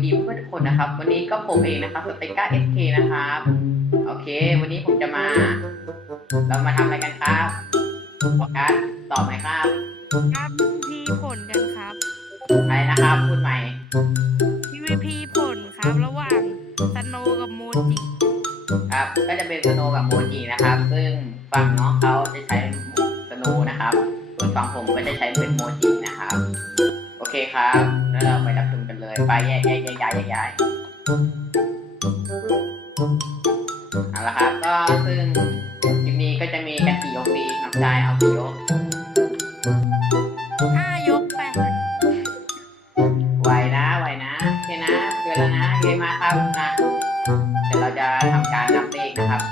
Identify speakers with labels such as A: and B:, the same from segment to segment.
A: สดีเพื่อนๆทุกคนนะครับ วันนี้ก็ผมเองนะครับสเตก้าเอสเคนะครับ โอเค วันนี้ผมจะมา เรามาทำอะไรกันครับโฟกัสตอบไหมครับ
B: ครับพีผลกันครับ
A: อะไรนะครับพูดใหม่
B: PVP ผลครับระหว่างสโนกับโมจิ
A: ครับ ก็จะเป็นสโนว์กับโมจินะครับ ซึ่งฝั่งน้องเขาจะใช้สโนว์นะครับส่วนฝั่งผมก็จะใช้เป็นโมจินะครับ โอเคครับแล้วเราไปรับชม กันไปแยกแยกแยกย้ายแยกย้ายเอาละครับก็ซึ่งคลิปนี้ก็จะมีกันกี่ยกดีน้องชายเอากี่ยก
B: ห้ายกแป
A: ไหวนะไหวนะโอเคนะเกินแล้วนะเยมาครับนะเดี๋ยวเราจะทำการนับเลขนะครับ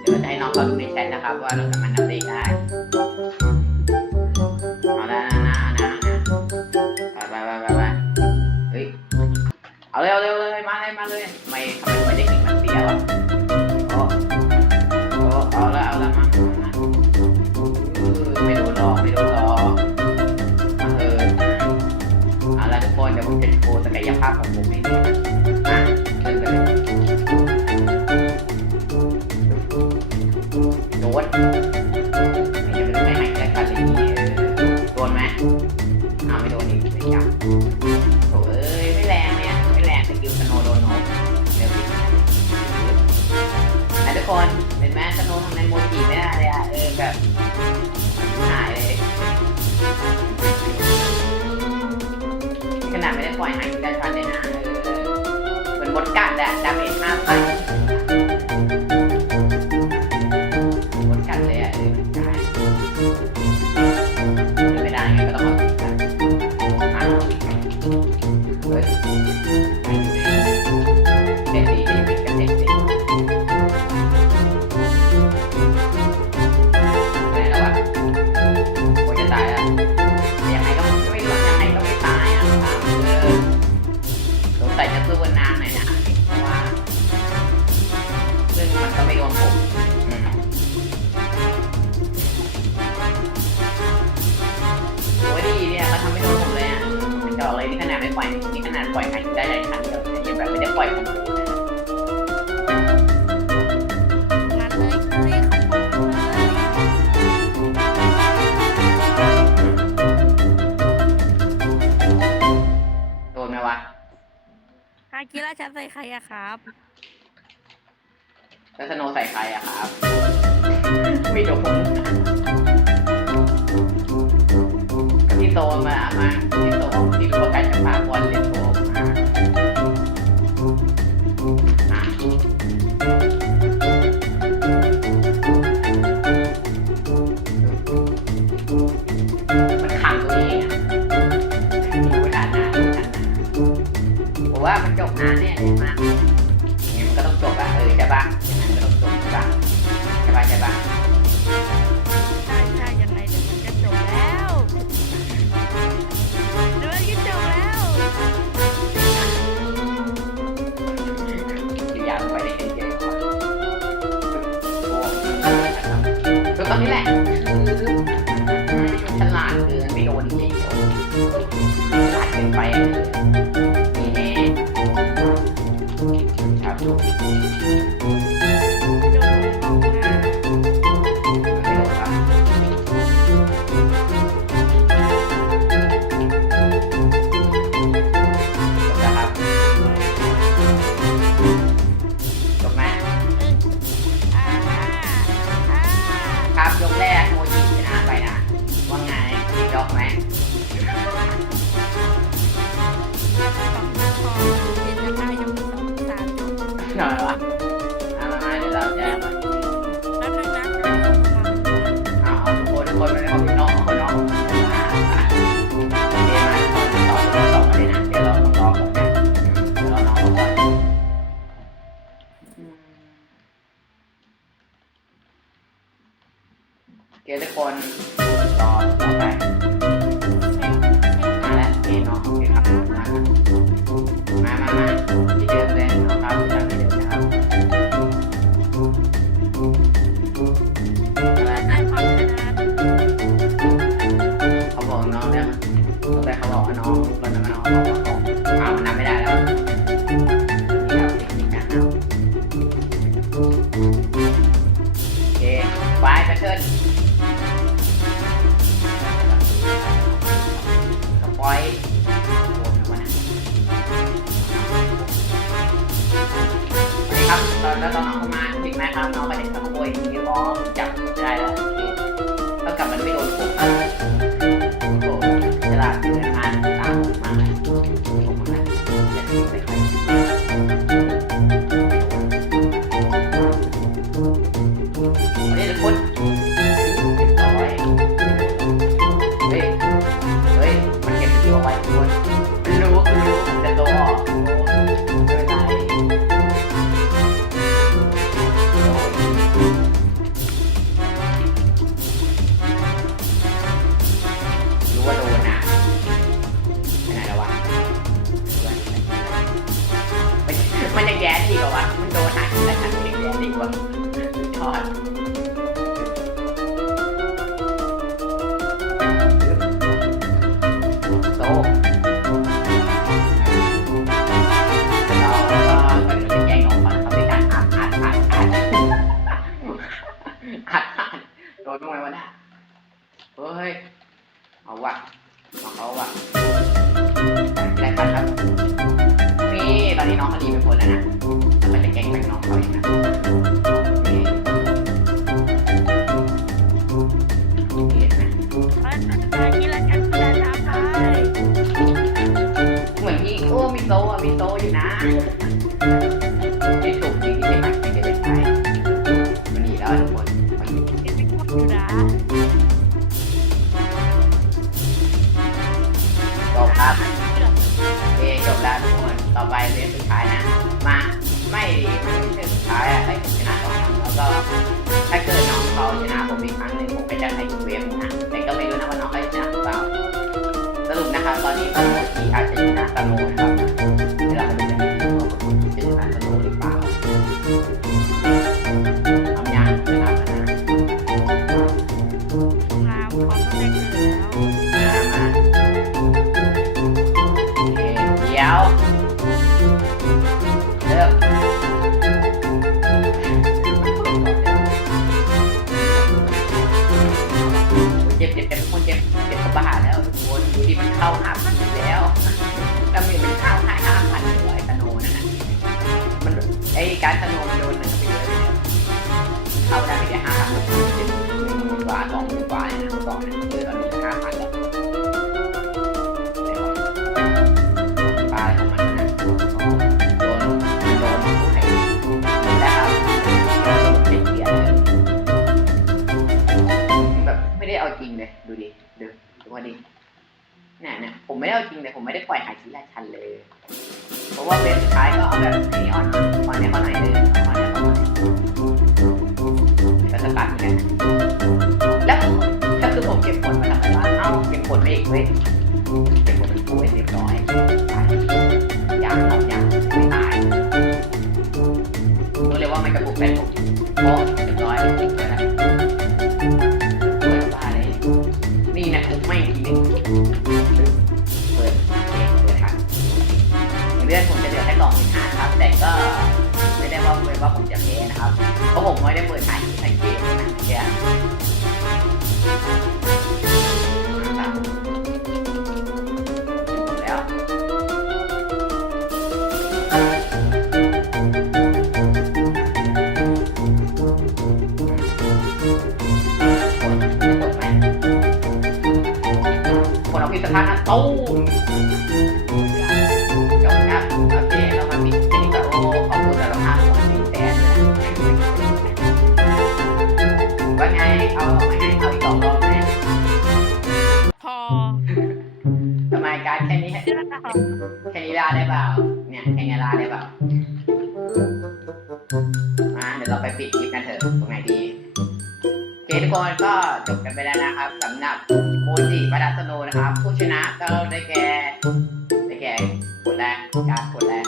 A: เดี๋ยวเราจะให้น้องเขาดูในแชทนะครับว่าเรา ดี๋ยวผมจะโชว์ศักยภาพของผมให้ดู ฉันใส่ใครอะครับ แล้วสโนว์ใส่ใครอะครับไม่โดนที่โตมามาที่โตที่รู้ว่าไก่จะพาบ ผมว่ามันจบนานแน่เลยมากงั้นมันก็ต้องจบอะเออใช่ปะงั้นก็ต้องจบใช่ปะใช่ปะใช่ปะ
B: ใช่ใช่ยังไงเดี๋ยวมันก็จบแล้วเดี๋ยวมันก็จบแล้ว
A: อยู่ยาวไปได้เยอะกว่าโอ้คือตอนนี้แหละคือฉลาดเกินไม่โดนจริงๆฉลาดเกินไป Thank you. หน่
B: อย
A: วะอามามาเลยเราจะ
B: แป๊บนึงนะ
A: เอาเอาทุกคนทุกคนไม่ได้ของพี่น้องของน้องมาโอเคมาทุกคนต่อต่อต่อมาเลยนะเดี๋ยวเราต้องรอก่อนนะเดี๋ยวเราน้องก่อนโอเคทุกคนรอต่อ เอาราจะมาเอาของเอามันทำไม่ได้แล้วนี่ครับนี่กาเอาโอเคไฟแพทเทิร์นสปอยโดนมานะครับเราจะต้องเอามาถึงแม้ครับเอาไปเด็กตะโกอยมีร้องจับไม่ได้แล้ว มันยังแย่ดีกว่าอดโตเราก็กำลังจะแย่งน้องก่อนนะครับในการอ่านอ่านอ่านอ่านอ่านอ่านโดนทำไมวะเนี่ยเฮ้ย เอาว่ะเอาเขาว่ะได้ครับครับ ตอนนี้น้องเขาดีไปพ้นแล้วนะแต่มันจะแกล้งแบ่งน้องเขาอีกนะนี่นี่เห็นไหม
B: เอ้ยกินแล้วกันคุณจะทำไป
A: เหมือนมีโอ้มีโต๊ะอะมีโต๊ะอยู่นะ ก็โมทีอ ผมไม่
B: ได้เอา
A: จริงเลยผมไม่ได้ปล่อยหายชีราชันเลย เพราะว่าเบสสุดท้ายก็เอาแบบนี้ออนอ่อนเนี่ยเขาหน่อยนึงอ่อนเนี่ยเขาหน่อยก็สตาร์ทเหมือนกันแล้วแล้วคือผมเก็บผลมาทำไมวะเอ้าเก็บผลไม่อีกเว้ยเก็บผลเป็นผู้เรียบร้อยยังครับยังไม่ตายรู้เลยว่าไม่กระปุกเป็นผมโอ้เรียบร้อยไปแล้วเเลือดผมจะเหลือแค่สองหมื่นห้าครับ แต่ก็ไม่ได้ว่าเป็นว่าผมจะแพ้นะครับ เพราะผมไม่ได้เปิดหายในเกมนะเชี่ยตามผมแล้วคนเอาพิษสถานนะตู้ การแค่นี้
B: เชื่อเรา
A: แค่นี้ลาได้เปล่า เนี่ยแค่นี้ลาได้เปล่า มาเดี๋ยวเราไปปิดคลิปกันเถอะตรงไหนดีโอเคทุกคนก็จบกันไปแล้วนะครับสำหรับโมจิปาดัสโนนะครับ ผู้ชนะก็ได้แก่ได้แก่ผลแรกการผลแรก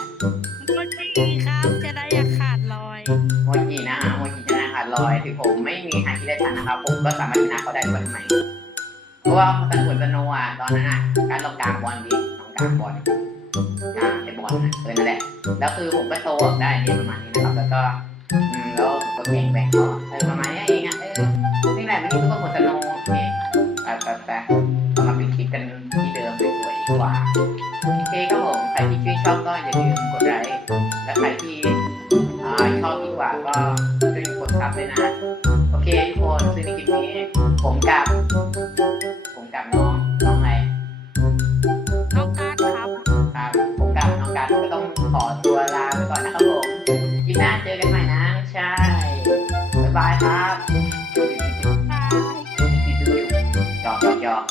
B: มันดีครับจะได้อย่าขาดลอย
A: โมจินะฮะโมจิชนะขาดลอยถึงผมไม่มีฮาคิได้ชันนะครับผมก็สามารถชนะเขาได้ด้วยทำไมเพ ราะว่าตันผลสโนอะตอนนั้นอะการลงกลางบอลดีลงกลางบอลกลางไอ้บอลนะเออนั่นแหละแล้วคือผมก็โตได้นี่ประมาณนี้นะครับแล้วก็อืมแล้วผมก็แบ่งแบ่งเขา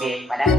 A: ครั